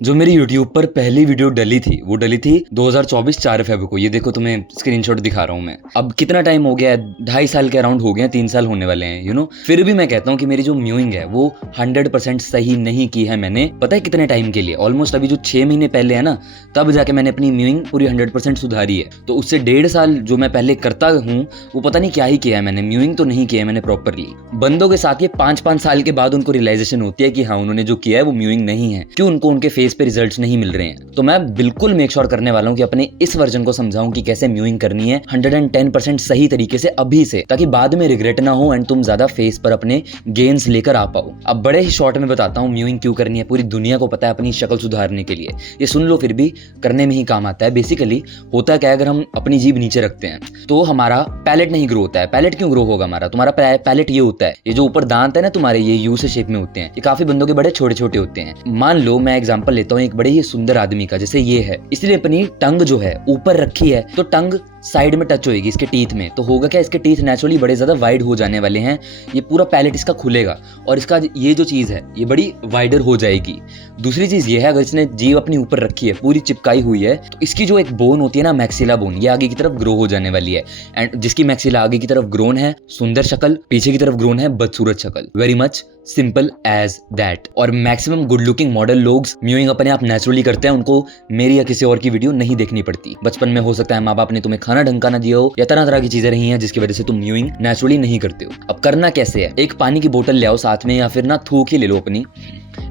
जो मेरी YouTube पर पहली वीडियो डली थी वो डली थी 2024 4 फरवरी को। ये देखो तुम्हें स्क्रीनशॉट दिखा रहा हूँ मैं। अब कितना टाइम हो गया है, 2.5 साल के अराउंड हो गए हैं, 3 साल होने वाले हैं फिर भी मैं कहता हूँ कि मेरी जो म्यूइंग है वो 100% सही नहीं की है मैंने। पता है कितने टाइम के लिए? ऑलमोस्ट अभी जो 6 महीने पहले है ना, तब जाके मैंने अपनी म्यूइंग पूरी 100% सुधारी है। तो उससे 1.5 साल जो मैं पहले करता हूँ वो पता नहीं क्या ही किया है मैंने, म्यूइंग तो नहीं किया है मैंने प्रॉपरली। बंदों के साथ ये 5-5 साल के बाद उनको रियलाइजेशन होती है कि हाँ उन्होंने जो किया है वो म्यूइंग नहीं है, क्यों उनको उनके फेस पे रिजल्ट्स नहीं मिल रहे हैं। तो मैं बिल्कुल मेक श्योर करने वाला हूँ कि अपने इस वर्जन को समझाऊं कि कैसे म्यूइंग करनी है 110% सही तरीके से अभी से, ताकि बाद में रिग्रेट ना हो एंड तुम ज्यादा फेस पर अपने गेन्स लेकर आ पाओ। अब बड़े ही शॉर्ट में बताता हूँ म्यूइंग क्यों करनी है, पूरी दुनिया को पता है अपनी शक्ल सुधारने के लिए। ये सुन लो, फिर भी करने में ही काम आता है। बेसिकली होता क्या है, अगर हम अपनी जीभ नीचे रखते हैं तो हमारा पैलेट नहीं ग्रो होता है। पैलेट क्यों ग्रो होगा हमारा? तुम्हारा पैलेट ये होता है, ये जो ऊपर दांत है ना तुम्हारे, ये यू से शेप में होते हैं। ये काफी बंदों के बड़े छोटे छोटे होते हैं। मान लो मैं एग्जांपल लेता हूँ एक बड़े ही सुंदर आदमी का, जैसे ये है, इसलिए अपनी टंग जो है ऊपर रखी है तो टंग साइड में टच होएगी इसके टीथ में। तो होगा क्या, इसके टीथ नेचुरली बड़े ज्यादा वाइड हो जाने वाले हैं। ये पूरा पैलेट इसका खुलेगा और इसका ये जो चीज है ये बड़ी वाइडर हो जाएगी। दूसरी चीज ये है, अगर इसने जीभ अपनी ऊपर रखी है, पूरी चिपकाई हुई है, तो इसकी जो एक बोन होती है ना, मैक्सिला बोन, ये आगे की तरफ ग्रो हो जाने वाली है। एंड जिसकी मैक्सिला आगे की तरफ ग्रोन है सुंदर शक्ल, पीछे की तरफ ग्रोन है बदसूरत शक्ल। Very much simple as that. और मैक्सिमम गुड लुकिंग मॉडल लोग म्यूइंग अपने आप नेचुरली करते हैं, उनको मेरी या किसी और की वीडियो नहीं देखनी पड़ती। बचपन में हो सकता है माँ बाप ने तुम्हें खाना ढंग का ना दिया हो या तरह तरह की चीजें रही हैं जिसकी वजह से तुम म्यूइंग नेचुरली नहीं करते हो। अब करना कैसे है, एक पानी की बोतल ले आओ साथ में, या फिर ना थूक ही ले लो अपनी,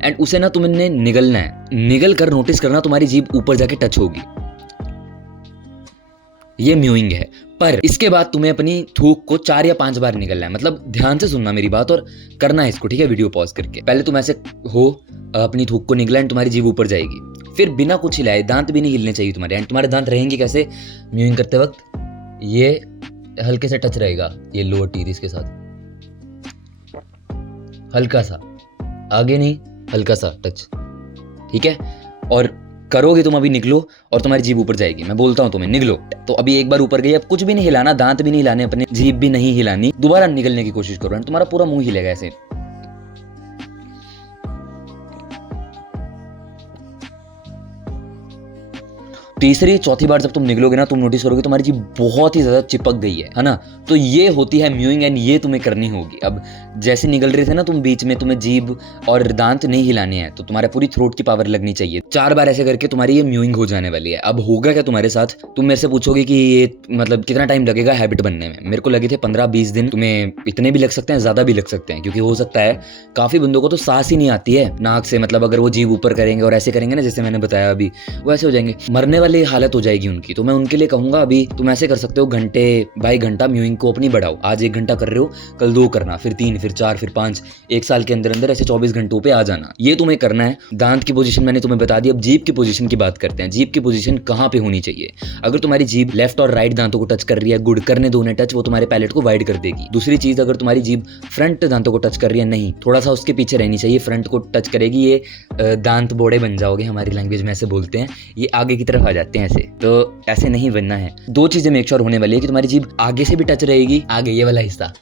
एंड उसे ना तुमने निगलना है। निगल कर नोटिस करना तुम्हारी जीभ ऊपर जाके टच होगी, ये म्यूइंग है। पर इसके बाद तुम्हें अपनी थूक को 4 या 5 बार निगलना है। मतलब ध्यान से सुनना मेरी बात और करना है इसको, ठीक है? वीडियो पॉज करके पहले तुम ऐसे हो, अपनी थूक को निगला एंड तुम्हारी जीभ ऊपर जाएगी। फिर बिना कुछ हिलाए, दांत भी नहीं हिलने चाहिए तुम्हारे, एंड तुम्हारे दांत रहेंगे कैसे म्यूइंग करते वक्त? ये हल्के से टच रहेगा, ये लोअर टीथ इसके साथ, हल्का सा, आगे नहीं, हल्का सा टच, ठीक है? और करोगे तुम, अभी निकलो और तुम्हारी जीभ ऊपर जाएगी। मैं बोलता हूं तुम्हें, निकलो। तो अभी एक बार ऊपर गई, अब कुछ भी नहीं हिलाना, दांत भी नहीं हिलाने अपने, जीभ भी नहीं हिलानी। दोबारा निकलने की कोशिश करो एंड तुम्हारा पूरा मुंह हिलेगा ऐसे। तीसरी चौथी बार जब तुम निकलोगे ना, तुम नोटिस करोगे तुम्हारी जीभ बहुत ही ज्यादा चिपक गई है ना? तो ये होती है म्यूइंग एंड ये तुम्हें करनी होगी। अब जैसे निकल रहे थे ना तुम बीच में, तुम्हें जीभ और दांत नहीं हिलाने हैं, तो तुम्हारे पूरी थ्रोट की पावर लगनी चाहिए। 4 बार ऐसे करके तुम्हारी ये म्यूइंग हो जाने वाली है। अब होगा क्या तुम्हारे साथ, तुम मेरे से पूछोगे कि ये मतलब कितना टाइम लगेगा हैबिट बनने में? मेरे को लगे थे 15-20 दिन, तुम्हें इतने भी लग सकते हैं, ज्यादा भी लग सकते हैं, क्योंकि हो सकता है काफी बंदों को तो सांस ही नहीं आती है नाक से। मतलब अगर वो जीभ ऊपर करेंगे और ऐसे करेंगे ना जैसे मैंने बताया अभी, वो ऐसे हो जाएंगे, मरने वाली हालत हो जाएगी उनकी। तो मैं उनके लिए कहूंगा अभी तुम ऐसे कर सकते हो, घंटे बाई घंटा म्यूइंग को अपनी बढ़ाओ। आज 1 घंटा कर रहे हो, कल 2 करना, फिर 3, फिर 4, फिर 5। 1 साल के अंदर अंदर ऐसे 24 घंटों पे आ जाना। ये तुम्हें करना है। दांत की पोजीशन मैंने तुम्हें बता दी। अब जीभ की पोजीशन की बात करते हैं। जीभ की पोजीशन कहाँ पे होनी चाहिए? अगर तुम्हारी जीभ लेफ्ट और राइट दांतों को टच कर रही है, गुड, करने दो उन्हें टच, वो तुम्हारे पैलेट को वाइड कर देगी। दूसरी चीज, अगर तुम्हारी जीभ फ्रंट दांतों को टच कर रही है, नहीं, थोड़ा सा उसके पीछे रहनी चाहिए, फ्रंट को टच करेगी, ये दांत बोड़े बन जाओगे, हमारी लैंग्वेज में ऐसे बोलते हैं, ये आगे की तरफ आ जाते हैं ऐसे। तो ऐसे नहीं बनना है। 2 चीजें मेक श्योर होने वाली है कि तुम्हारी जीभ आगे से भी टच रहेगी, आगे ये वाला हिस्सा,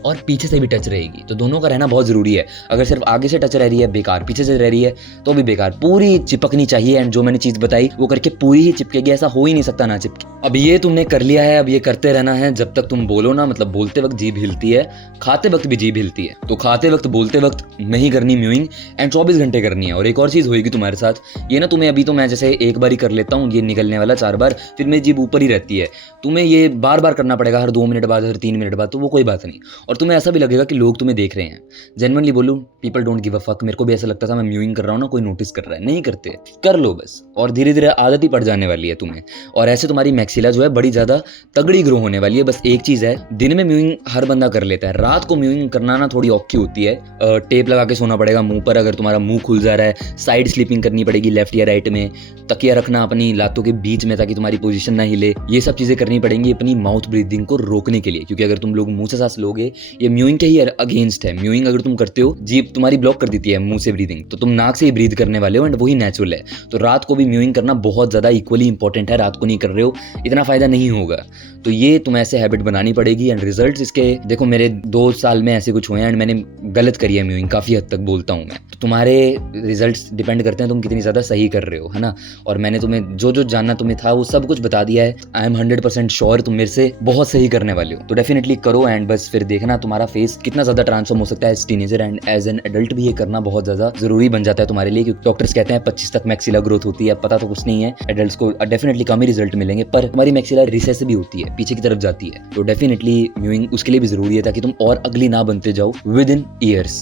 और पीछे से भी टच रहेगी। तो दोनों का रहना बहुत जरूरी है। अगर सिर्फ आगे से टच रह रही है बेकार, पीछे से रह रही है तो भी बेकार। पूरी चिपकनी चाहिए, एंड जो मैंने चीज बताई वो करके पूरी ही चिपकेगी, ऐसा हो ही नहीं सकता ना चिपके। अब ये तुमने कर लिया है, अब ये करते रहना है जब तक तुम बोलो ना। मतलब बोलते वक्त जीभ हिलती है, खाते वक्त भी जीभ हिलती है, तो खाते वक्त बोलते वक्त नहीं करनी म्यूइंग, एंड 24 घंटे करनी है। और एक और चीज होगी तुम्हारे साथ, ये ना तुम्हें अभी तो मैं जैसे एक बार ही कर लेता हूँ ये निकलने वाला 4 बार, फिर मेरी जीभ ऊपर ही रहती है। तुम्हें ये बार बार करना पड़ेगा, हर 2 मिनट बाद, हर 3 मिनट बाद, तो वो कोई बात नहीं। और तुम्हें ऐसा भी लगेगा कि लोग तुम्हें देख रहे हैं। जेन्युइनली बोलूं, people don't give a fuck. मेरे को भी ऐसा लगता था मैं म्यूइंग कर रहा हूं ना, कोई नोटिस कर रहा है, नहीं करते। कर लो बस, और धीरे धीरे आदत ही पड़ जाने वाली है तुम्हें। और ऐसे तुम्हारी मैक्सिला जो है बड़ी ज्यादा तगड़ी ग्रो होने वाली है। बस एक चीज है, दिन में म्यूइंग हर बंदा कर लेता है, रात को म्यूइंग करना ना थोड़ी औखी होती है। टेप लगा के सोना पड़ेगा मुंह पर, अगर तुम्हारा मुंह खुल जा रहा है, साइड स्लीपिंग करनी पड़ेगी, लेफ्ट या राइट में, तकिया रखना अपनी लातों के बीच में ताकि तुम्हारी पोजीशन ना हिले। ये सब चीजें करनी पड़ेंगी अपनी माउथ ब्रीदिंग को रोकने के लिए, क्योंकि अगर तुम लोग मुंह से सांस लोगे ये म्यूइंग के ही अगेंस्ट है। म्यूइंग अगर तुम करते हो, जीभ तुम्हारी ब्लॉक कर देती है मुंह से ब्रीदिंग, तो तुम नाक से ही ब्रीद करने वाले हो एंड वही नेचुरल है। तो रात को भी म्यूइंग करना बहुत ज़्यादा इक्वली इंपॉर्टेंट है। रात को नहीं कर रहे हो इतना फ़ायदा नहीं होगा। तो ये तुम्हें ऐसे हैबिट बनानी पड़ेगी एंड रिजल्ट्स इसके देखो, मेरे 2 साल में ऐसे कुछ हुए हैं एंड मैंने गलत करी है म्यूइंग, काफ़ी हद तक बोलता हूँ मैं। तो तुम्हारे रिजल्ट्स डिपेंड करते हैं तुम कितनी ज़्यादा सही कर रहे हो, है ना। और मैंने तुम्हें जो जो जानना तुम्हें था वो सब कुछ बता दिया है। आई एम 100% श्योर तुम मेरे से बहुत सही करने वाले हो। तो डेफिनेटली करो एंड बस फिर देखना तुम्हारा फेस कितना ज़्यादा ट्रांसफॉर्म हो सकता है as teenager and as an adult भी ये करना बहुत ज़्यादा ज़रूरी बन जाता है तुम्हारे लिए, क्योंकि डॉक्टर्स कहते हैं 25 तक मैक्सिला ग्रोथ होती है। पता तो कुछ नहीं है, एडल्ट्स को डेफिनेटली कम ही रिजल्ट मिलेंगे, पर तुम्हारी मैक्सिला रिसेस भी होती है, पीछे की तरफ जाती है। तो डेफिनेटली म्यूइंग उसके लिए भी ज़रूरी है ताकि तुम और अगली ना बनते जाओ विद इन ईयर्स।